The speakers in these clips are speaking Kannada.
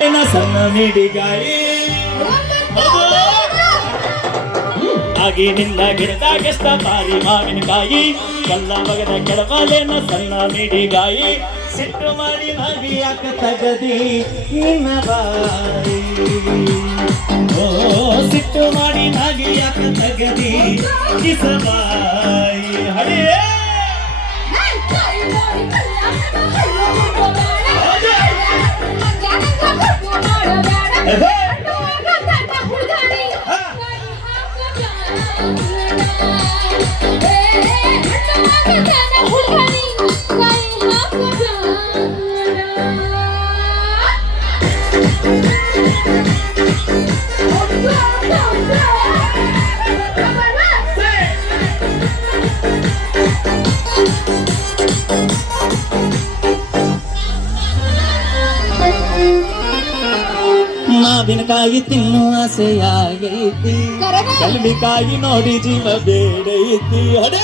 ಸಣ್ಣ ಮಿಡಿಗಾಯಿ ಆಗಿ ನಿನ್ನ ಗಿಡದಾಗೆಷ್ಟ ಬಾರಿ ಮಾವಿನಕಾಯಿ ಕಲ್ಲ ಮಗದ ಕೆಳಬಾಲೇನ ಸಣ್ಣ ಮಿಡಿಗಾಯಿ ಸಿಟ್ಟು ಮಾಡಿ ನಾಗಿ ಯಾಕ ತಗದಿ? ನಿನ್ನ ಬಾರಿ ಓ, ಸಿಟ್ಟು ಮಾಡಿ ನಗಿ ಯಾಕ ತಗದಿ? ಕಿಸಬಾಯಿ ಹರಿಯೇ ಮಾವಿನಕಾಯಿ ತಿನ್ನು ಆಸೆಯಾಗೈತಿ ಕಲ್ವಿಕಾಯಿ ನೋಡಿ ಜೀವ ಬೇಡೈತಿ ಅಡೇ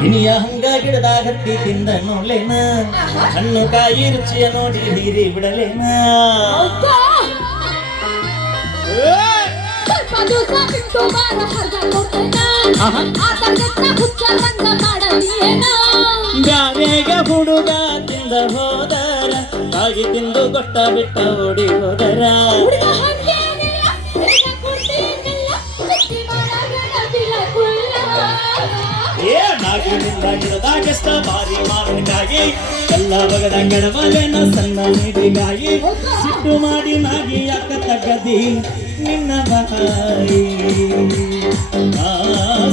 ಇನಿಯ ಹಂಗ ಗಿಡದ ಹತ್ತಿ ತಿಂದ ನೋಡ್ಲೇನ? ಹಣ್ಣು ಕಾಯಿ ರುಚಿಯ ನೋಡಿ ಹೀರಿ ಬಿಡಲೇನ? ಸ್ವಲ್ಪ ದಿವಸ ಹುಚ್ಚ ಬಂದ ಮಾಡಲಿ ಕೊಡ್ತೇನ ಬ್ಯಾರೆಗ ಹುಡುಗ ತಿಂದ ಹೋದರ ಕಾಗಿ ತಿಂದು ಗೊಟ್ಟ ಬಿಟ್ಟ ಓಡಿ ಹೋದರ. ಏ ನಾಗಿನಿಂದ ಗಿಡದಾಗಷ್ಟ ಬಾರಿ ಮಾವಿನಕಾಯಿ. ಎಲ್ಲ ಬಗದ ಗಡಬಲೆನ ಸಣ್ಣ ನೀಡಿಗಾಗಿ ಸಿಟ್ಟು ಮಾಡಿ ನಾಗಿ ಯಾಕ ತಗದಿ? ನಿನ್ನ ಬಾಯಿ.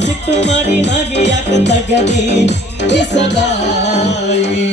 ಸಿಟ್ಟು ಮಾಡಿ ನಾಗಿ ಅಕ್ಕ ತಗದಿ? ಕಿಸಬಾಯಿ